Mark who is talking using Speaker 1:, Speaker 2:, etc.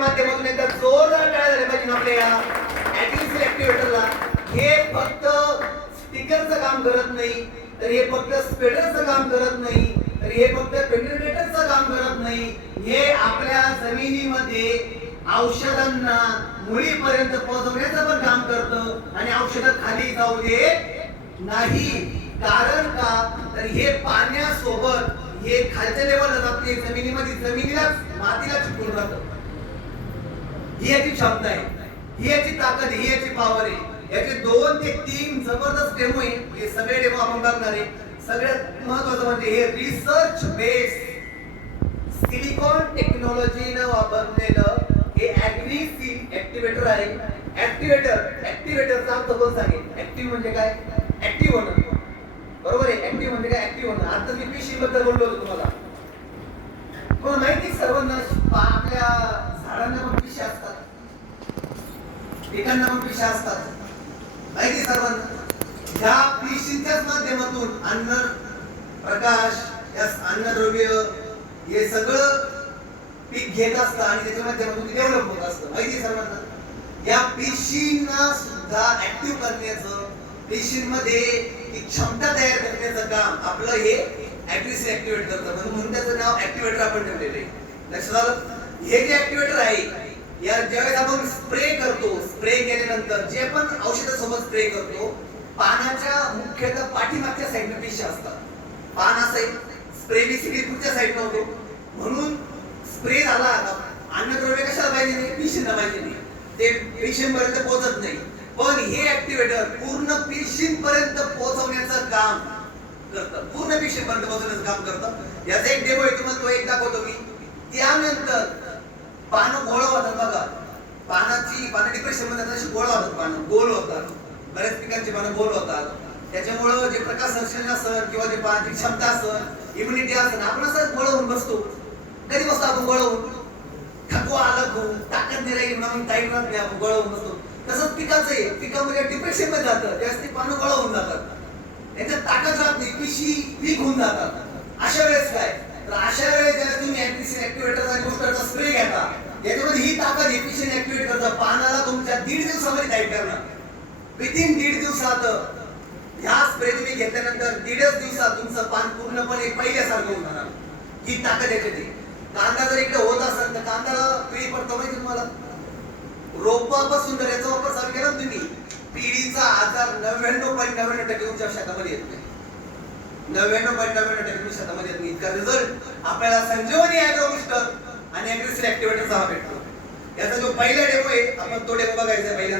Speaker 1: माध्यमातून एकदा जोरदार टाळ्या झाल्या पाहिजे आपल्या या. ऍग्रिसिल हे फक्त स्टिकरचं काम करत नाही तर हे फक्त स्पेडरचं काम करत नाही तर हे फक्त पेनिट्रेटरचं काम करत नाही. हे आपल्या जमिनीमध्ये औषधांना मुळीपर्यंत पोहोचवण्याचं पण काम करतं आणि औषधं खाली जाऊ दे नाही. कारण का? तर हे पाण्यासोबत हे खालच्या लेवलला जात नाही जमिनीमध्ये जमिनीलाच मातीला चुकून राहतं ही याची क्षमता आहे. ही याची ताकद ही याची पॉवर आहे. याचे दोन ते तीन जबरदस्त डेमो आहे. हे सगळे डेमो आपण बघणार आहे. सगळ्यात महत्वाचं म्हणजे हे रिसर्च बेस सिलिकॉन टेक्नॉलॉजीनं वापरलेलं हे ऍग्रीसी ऍक्टिव्हेटर आहे. ऍक्टिव्हेटर ऍक्टिव्हेटरचा अर्थ कोण सांगेल? ऍक्टिव्ह म्हणजे काय? ऍक्टिव्ह होणं बरोबर आहे? ऍक्टिव्ह म्हणजे काय? ऍक्टिव्ह होणं आता मी पेशी बद्दल बोललो होतो तुम्हाला. तुम्हाला माहिती सर्वांना आपल्या झाडांना पण पिशी असतात. पिकांना पिशा असतात. माहिती सर्वांना? ह्या पिशींच्याच माध्यमातून अन्न प्रकाश या अन्नद्रव्य हे सगळं पीक घेत असतं आणि त्याच्या माध्यमातून डेव्हलप होत असतं. माहिती सर्वांना? या पेशींना सुद्धा ऍक्टिव्ह करण्याचं पेशींमध्ये ती क्षमता तयार करण्याचं काम आपलं हे ऍक्टिव्हिटी ऍक्टिव्हेट करतं. म्हणून म्हणून त्याचं नाव ऍक्टिव्हेटर आपण ठेवलेलं आहे. लक्षात आलं? हे जे ऍक्टिव्हेटर आहे या ज्यावेळेस आपण केल्यानंतर जे पण औषधासोबत स्प्रे करतो पानाच्या मुख्यतः पाठीमागच्या साईडने पिश असतात. पान असं स्प्रे बेसिकली पुढच्या साईडनं होतो म्हणून स्प्रे झाला अन्नद्रव्य कशाला पाहिजे नाही? पिशींना पाहिजे नाही. ते पेशींपर्यंत पोहोचत नाही. पण हे ऍक्टिव्हेटर पूर्ण पेशींपर्यंत पोहोचवण्याचं काम करतं. पूर्ण पेशींपर्यंत पोहोचवण्याचं काम करतं. याचा एक डेमो आहे तुम्हाला तो एक दाखवतो मी. त्यानंतर पानं गोळ होतात बघा मध्ये जातात, गोळ होतात पानं गोल होतात बऱ्याच पिकांची पानं गोल होतात. त्याच्यामुळं जे प्रकाश संरक्षण असेल किंवा जे पाण्याची क्षमता असेल इम्युनिटी असेल आपण असं गोळ होऊन बसतो. कधी बसतो आपण गोळ होऊन? थकवा आला खूप ताकद नाही राहिली म्हणून टाईट राहत नाही आपण गोळ होऊन बसतो. तसंच पिकाचं आहे पिकामध्ये डिप्रेशनमध्ये जातं त्यावेळेस पानं गोळ होऊन जातात. याच्यात ताकद राहत नाही पिशी वीक होऊन जातात. अशा वेळेस काय? तर अशा वेळेस जेव्हा तुम्ही ऍक्टिव्हेटर आणि बुस्टरचा स्प्रे घेता त्याच्यामध्ये ही ताकद एफिशियंट ऍक्टिव्हेट करतात पानाला दीड दिवसामध्ये टाईट करणार विथिन दीड दिवसात ह्या स्प्रे तुम्ही घेतल्यानंतर दीडच दिवसात तुमचं पान पूर्णपणे पहिल्यासारखं होऊन जाणार ही ताकद येते ती कांदा जर इकडे होत असेल तर कांदा पिढी पडतो माहिती तुम्हाला? रोपापासून जर याचा वापर चालू केला तुम्ही. पिढीचा आजार नव्याण्णव पॉईंट नव्याण्णव टक्के तुमच्या शेतामध्ये येत नाही. नव्याण्णव पॉईंट नव्याण्णव टक्के तुमच्या शेतामध्ये येत नाही. इतका रिझल्ट आपल्याला संजीवनी ऍग्रोमिस्टर आणि ऍग्रेसिव्ह ऍक्टिव्हेटरचा हा भेटतो. याचा जो पहिला डेमो आहे आपण तो डेमो बघायचा पहिल्यांदा.